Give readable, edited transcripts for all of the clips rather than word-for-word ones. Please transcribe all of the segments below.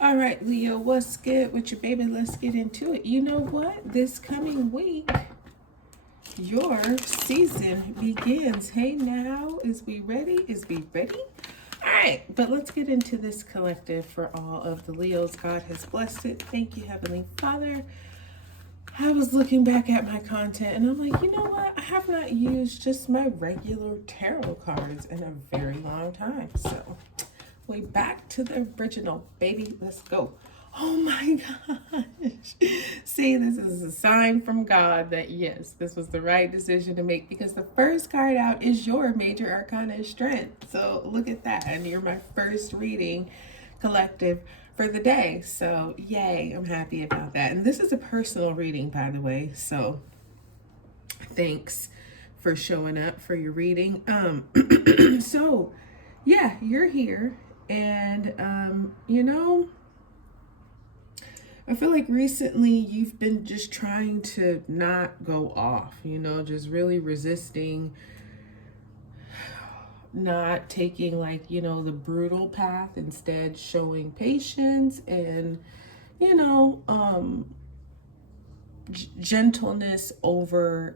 All right, Leo, what's good with your baby? Let's get into it. You know what? This coming week, your season begins. Hey, now, is we ready? Is we ready? All right, but let's get into this collective for all of the Leos. God has blessed it. Thank you, Heavenly Father. I was looking back at my content and I'm like, you know what? I have not used just my regular tarot cards in a very long time. So, way back to the original, baby. Let's go. Oh my gosh. See, this is a sign from God that yes, this was the right decision to make because the first card out is your major arcana of strength. So look at that. And you're my first reading collective for the day. So yay, I'm happy about that. And this is a personal reading, by the way. So thanks for showing up for your reading. So yeah, you're here. And I feel like recently you've been just trying to not go off, just really resisting, not taking like, the brutal path, instead showing patience and, you know, um, gentleness over,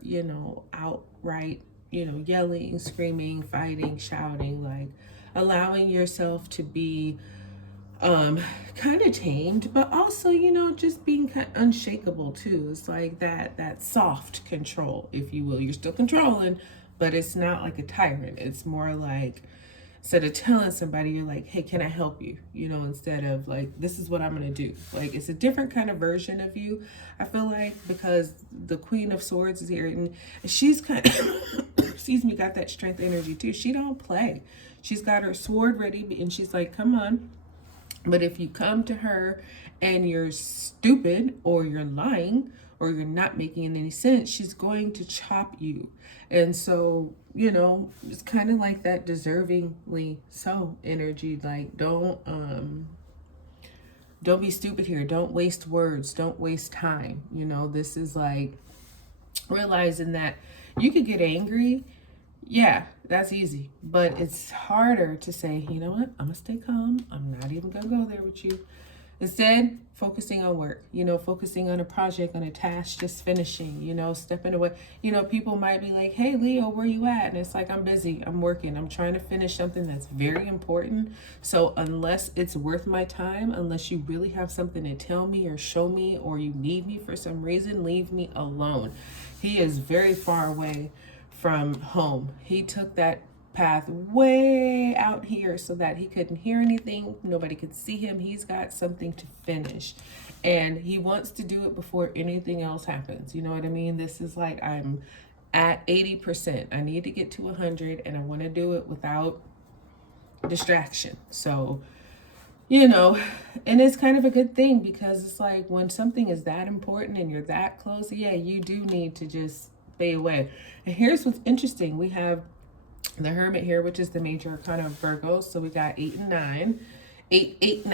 outright, yelling, screaming, fighting, shouting, like allowing yourself to be kind of tamed, but also, just being kind of unshakable too. It's like that soft control, if you will. You're still controlling, but it's not like a tyrant. It's more like, instead of telling somebody, you're like, hey, can I help you, instead of like, this is what I'm gonna do. Like, it's a different kind of version of you, I feel like, because the Queen of Swords is here and she's kind of excuse me, got that strength energy too. She don't play. She's got her sword ready and she's like, come on. But if you come to her and you're stupid or you're lying or you're not making any sense, she's going to chop you. And so, it's kind of like that deservingly so energy. Like, don't be stupid here. Don't waste words. Don't waste time. This is like realizing that you could get angry. Yeah, that's easy. But it's harder to say, you know what? I'm going to stay calm. I'm not even going to go there with you. Instead, focusing on work, focusing on a project, on a task, just finishing, stepping away. People might be like, hey, Leo, where you at? And it's like, I'm busy. I'm working. I'm trying to finish something that's very important. So unless it's worth my time, unless you really have something to tell me or show me or you need me for some reason, leave me alone. He is very far away from home. He took that path way out here so that he couldn't hear anything, nobody could see him. He's got something to finish and he wants to do it before anything else happens. You know what I mean? This is like, I'm at 80%. I need to get to 100 and I want to do it without distraction. So, and it's kind of a good thing because it's like when something is that important and you're that close, yeah, you do need to just stay away. And here's what's interesting. We have the Hermit here, which is the major arcana of Virgo. So we got 8 and 9. 8, 8,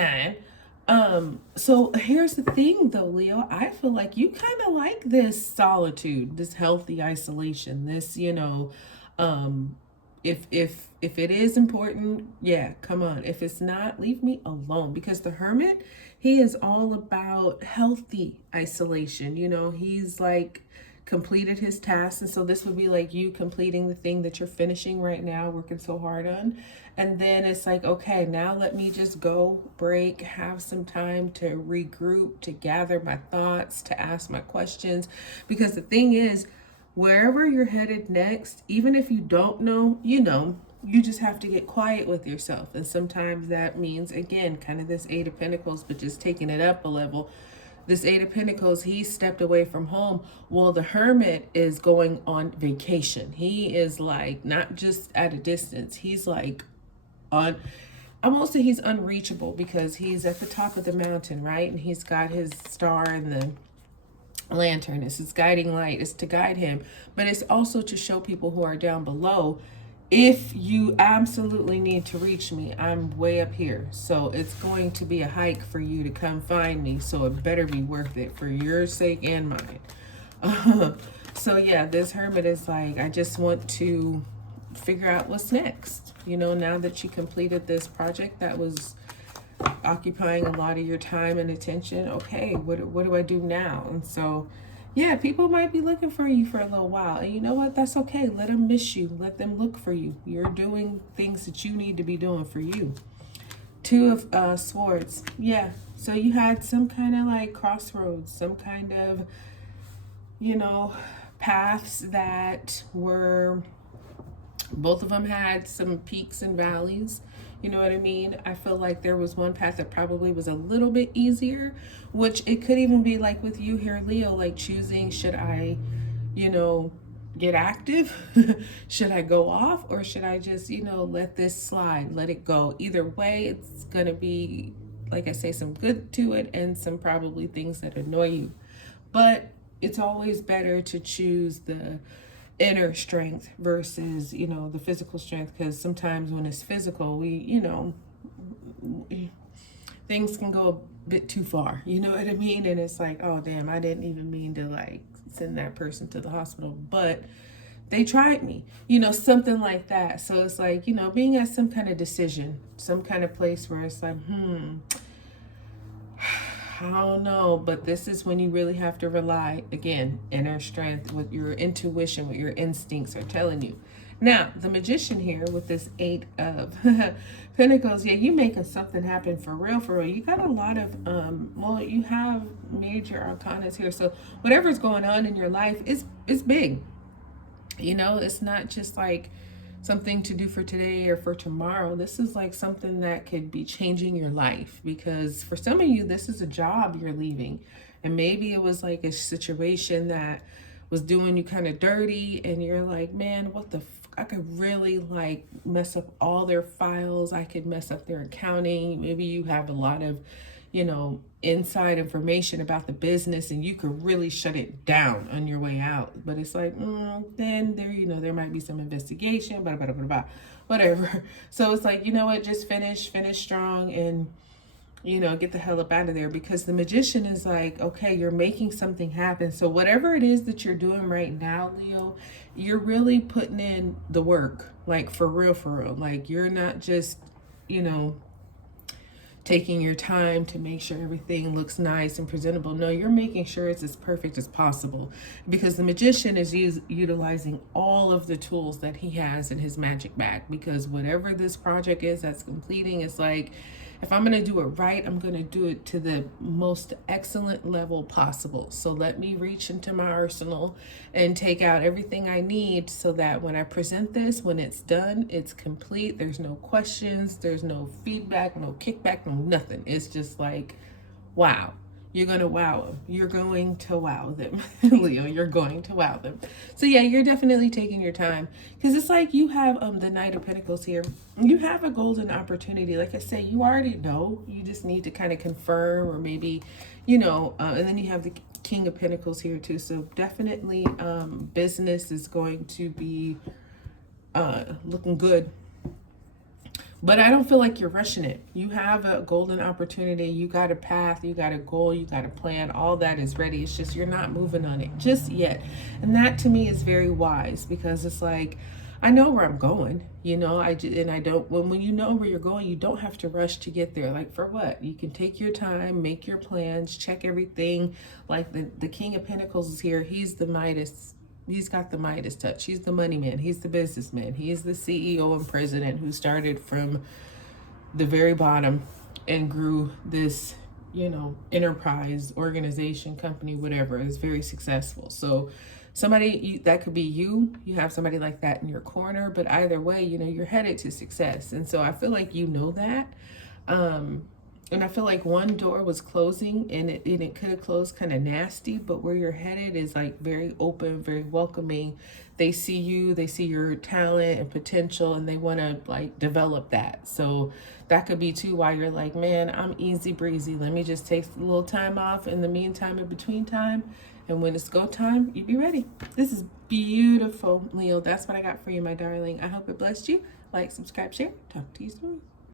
9. So here's the thing though, Leo. I feel like you kind of like this solitude, this healthy isolation, this, if it is important, yeah, come on. If it's not, leave me alone. Because the Hermit, he is all about healthy isolation. He's like completed his task, and so this would be like you completing the thing that you're finishing right now, working so hard on. And then it's like, okay, now let me just go break, have some time to regroup, to gather my thoughts, to ask my questions. Because the thing is, wherever you're headed next, even if you don't know, you just have to get quiet with yourself. And sometimes that means, again, kind of this 8 of Pentacles, but just taking it up a level. This 8 of Pentacles, he stepped away from home. Well, the Hermit is going on vacation. He is like not just at a distance. He's like on, I won't say he's unreachable because he's at the top of the mountain, right? And he's got his star and the lantern. It's his guiding light. It's to guide him. But it's also to show people who are down below, if you absolutely need to reach me, I'm way up here. So it's going to be a hike for you to come find me. So it better be worth it for your sake and mine. So yeah, this Hermit is like, I just want to figure out what's next. Now that you completed this project that was occupying a lot of your time and attention. Okay, what do I do now? And so, yeah, people might be looking for you for a little while. And you know what? That's okay. Let them miss you. Let them look for you. You're doing things that you need to be doing for you. Two of Swords. Yeah. So you had some kind of like crossroads, some kind of, you know, paths that were, both of them had some peaks and valleys. You know what I mean? I feel like there was one path that probably was a little bit easier, which it could even be like with you here, Leo, like choosing, should I, you know, get active? Should I go off, or should I just, you know, let this slide, let it go? Either way, it's going to be, like I say, some good to it and some probably things that annoy you. But it's always better to choose the inner strength versus, you know, the physical strength, because sometimes when it's physical, we, you know, things can go a bit too far, you know what I mean? And it's like, oh damn, I didn't even mean to like send that person to the hospital, but they tried me, you know, something like that. So it's like, you know, being at some kind of decision, some kind of place where it's like, I don't know, but this is when you really have to rely, again, inner strength, with your intuition, what your instincts are telling you. Now, the Magician here with this 8 of Pentacles, yeah, you making something happen for real, for real. You got a lot of, well, you have major arcanas here. So whatever's going on in your life is big. You know, it's not just like something to do for today or for tomorrow. This is like something that could be changing your life, because for some of you, this is a job you're leaving. And maybe it was like a situation that was doing you kind of dirty, and you're like, man, what the I could really like mess up all their files. I could mess up their accounting. Maybe you have a lot of, you know, inside information about the business, and you could really shut it down on your way out. But it's like, then there, you know, there might be some investigation, blah, blah, blah, blah, whatever. So it's like, you know what, just finish strong, and, you know, get the hell up out of there. Because the Magician is like, okay, you're making something happen. So whatever it is that you're doing right now, Leo, you're really putting in the work, like for real, for real. Like you're not just, you know, taking your time to make sure everything looks nice and presentable. No, you're making sure it's as perfect as possible, because the Magician is utilizing all of the tools that he has in his magic bag. Because whatever this project is that's completing, it's like, if I'm going to do it right, I'm going to do it to the most excellent level possible. So let me reach into my arsenal and take out everything I need, so that when I present this, when it's done, it's complete. There's no questions, there's no feedback, no kickback, no nothing. It's just like, wow. You're going to wow them. You're going to wow them. Leo, you're going to wow them. So yeah, you're definitely taking your time, because it's like you have the Knight of Pentacles here. You have a golden opportunity. Like I said, you already know. You just need to kind of confirm, or maybe, you know, and then you have the King of Pentacles here too. So definitely business is going to be looking good. But I don't feel like you're rushing it. You have a golden opportunity. You got a path. You got a goal. You got a plan. All that is ready. It's just you're not moving on it just yet. And that to me is very wise, because it's like, I know where I'm going, you know, when you know where you're going, you don't have to rush to get there. Like for what? You can take your time, make your plans, check everything. Like the King of Pentacles is here. He's the Midas. He's got the Midas touch. He's the money man. He's the businessman. He's the CEO and president who started from the very bottom and grew this, you know, enterprise, organization, company, whatever. Is very successful. So somebody, that could be you. You have somebody like that in your corner. But either way, you know, you're headed to success. And so I feel like you know that. And I feel like one door was closing, and it could have closed kind of nasty, but where you're headed is like very open, very welcoming. They see you, they see your talent and potential, and they want to like develop that. So that could be too why you're like, man, I'm easy breezy. Let me just take a little time off in the meantime, in between time. And when it's go time, you be ready. This is beautiful, Leo. That's what I got for you, my darling. I hope it blessed you. Like, subscribe, share. Talk to you soon.